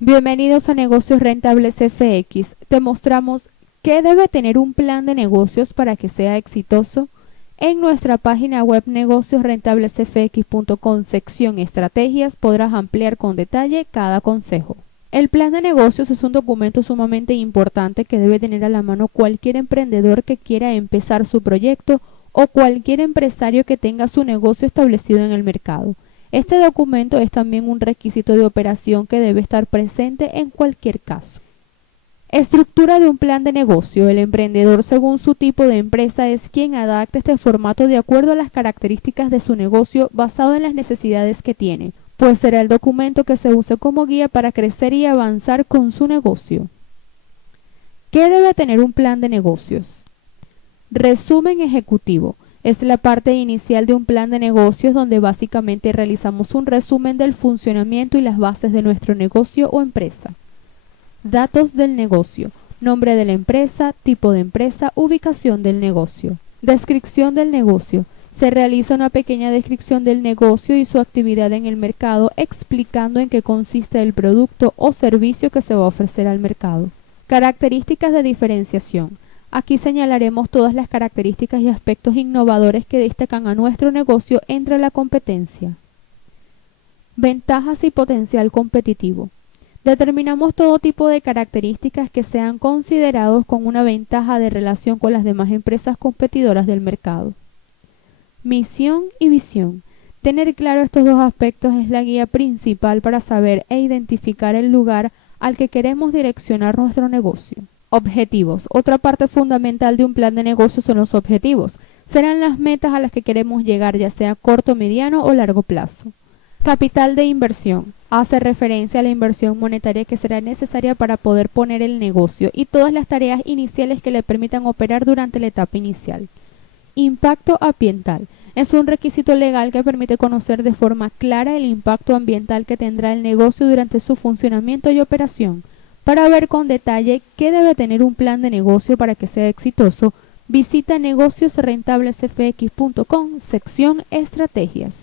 Bienvenidos a Negocios Rentables FX. Te mostramos qué debe tener un plan de negocios para que sea exitoso. En nuestra página web negociosrentablesfx.com, sección Estrategias, podrás ampliar con detalle cada consejo. El plan de negocios es un documento sumamente importante que debe tener a la mano cualquier emprendedor que quiera empezar su proyecto o cualquier empresario que tenga su negocio establecido en el mercado. Este documento es también un requisito de operación que debe estar presente en cualquier caso. Estructura de un plan de negocio. El emprendedor, según su tipo de empresa, es quien adapta este formato de acuerdo a las características de su negocio basado en las necesidades que tiene, pues será el documento que se use como guía para crecer y avanzar con su negocio. ¿Qué debe tener un plan de negocios? Resumen ejecutivo. Es la parte inicial de un plan de negocios donde básicamente realizamos un resumen del funcionamiento y las bases de nuestro negocio o empresa. Datos del negocio. Nombre de la empresa, tipo de empresa, ubicación del negocio. Descripción del negocio. Se realiza una pequeña descripción del negocio y su actividad en el mercado, explicando en qué consiste el producto o servicio que se va a ofrecer al mercado. Características de diferenciación. Aquí señalaremos todas las características y aspectos innovadores que destacan a nuestro negocio entre la competencia. Ventajas y potencial competitivo. Determinamos todo tipo de características que sean considerados con una ventaja de relación con las demás empresas competidoras del mercado. Misión y visión. Tener claro estos dos aspectos es la guía principal para saber e identificar el lugar al que queremos direccionar nuestro negocio. Objetivos. Otra parte fundamental de un plan de negocio son los objetivos. Serán las metas a las que queremos llegar, ya sea a corto, mediano o largo plazo. Capital de inversión. Hace referencia a la inversión monetaria que será necesaria para poder poner el negocio y todas las tareas iniciales que le permitan operar durante la etapa inicial. Impacto ambiental. Es un requisito legal que permite conocer de forma clara el impacto ambiental que tendrá el negocio durante su funcionamiento y operación. Para ver con detalle qué debe tener un plan de negocio para que sea exitoso, visita negociosrentablesfx.com, sección Estrategias.